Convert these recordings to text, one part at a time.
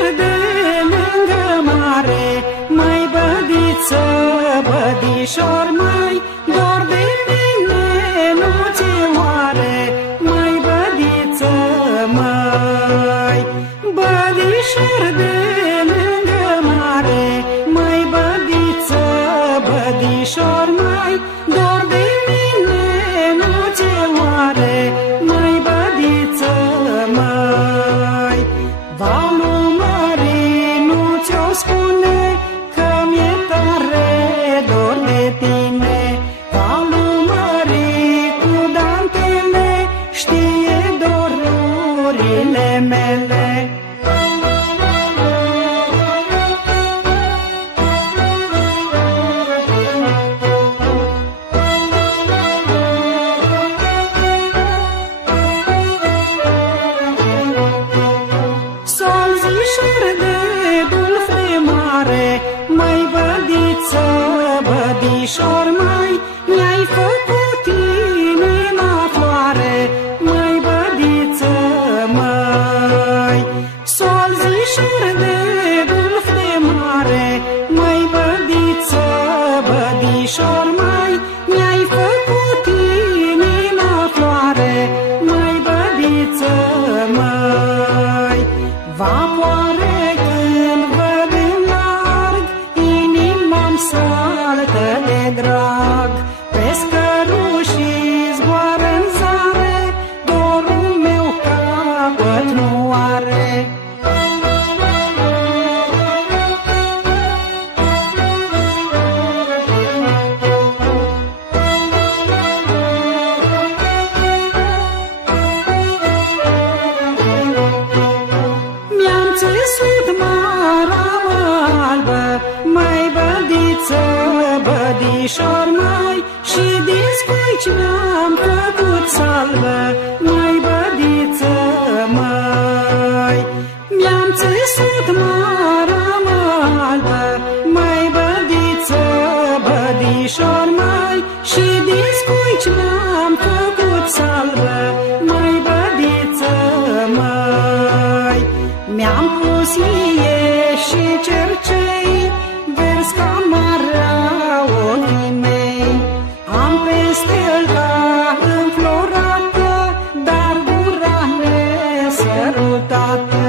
bădișor de lângă mare, mai bădiță, bădișor, mai dor de mine nu ți oare, mai bădiță, mai bădișor de lângă mare, mai bădiță, bădișor, mai dor de mine nu ți oare, mai bădiță, mai valul mării nu ți-o spune că mi-e tare dor de tine, valul mării cu dantele știe dorurile mele. Solzișor de dulce mare, mai bădiță, bădișor, mai mi-ai făcut inima floare, mai bădiță, mai solzișor de dulce mare, mai bădiță, bădișor, mai mi-ai făcut inima floare, mai bădiță, mai vapoare când văd în larg, inima-mi saltă de drag, pe scărușii zboară-n zare, dorul meu capăt nu are. Mi-am țesut maramă albă, mai bădiță, bădișor, mai și din scuici mi-am făcut salvă, mai bădiță, mai mi-am țesut maramă albă, mai bădiță, bădișor, mai și din scuici mi-am făcut salvă, mai bădiță, mai mi-am pus ie și cercei, vers ca marea ochii mei, am peste ca înflorată, dar gura nesărutată.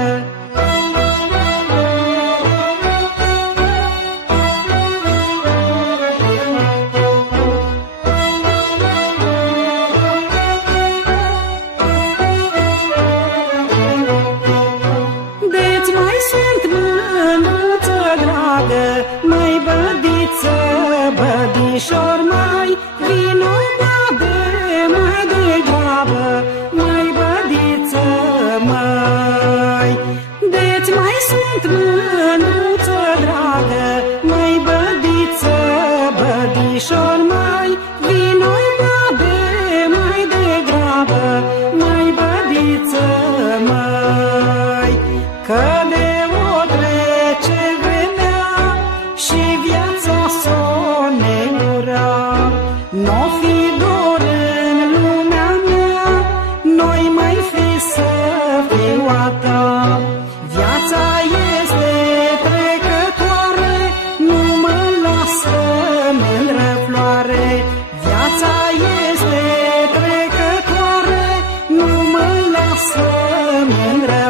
Deci mai sunt mânuță dragă, mai bădiță, bădișor, mai vino bade mai degrabă, mai bădiță, mai deci mai sunt mânuță dragă, mai bădiță, bădișor, mai vino bade mai degrabă, mai bădiță, mai că de o trece vremea și viața s-o negura, n-o fi dor în lumea mea, noi mai fi să fiu a ta. Viața este trecătoare, nu mă lasă mândră floare, viața este trecătoare, nu mă lasă mândră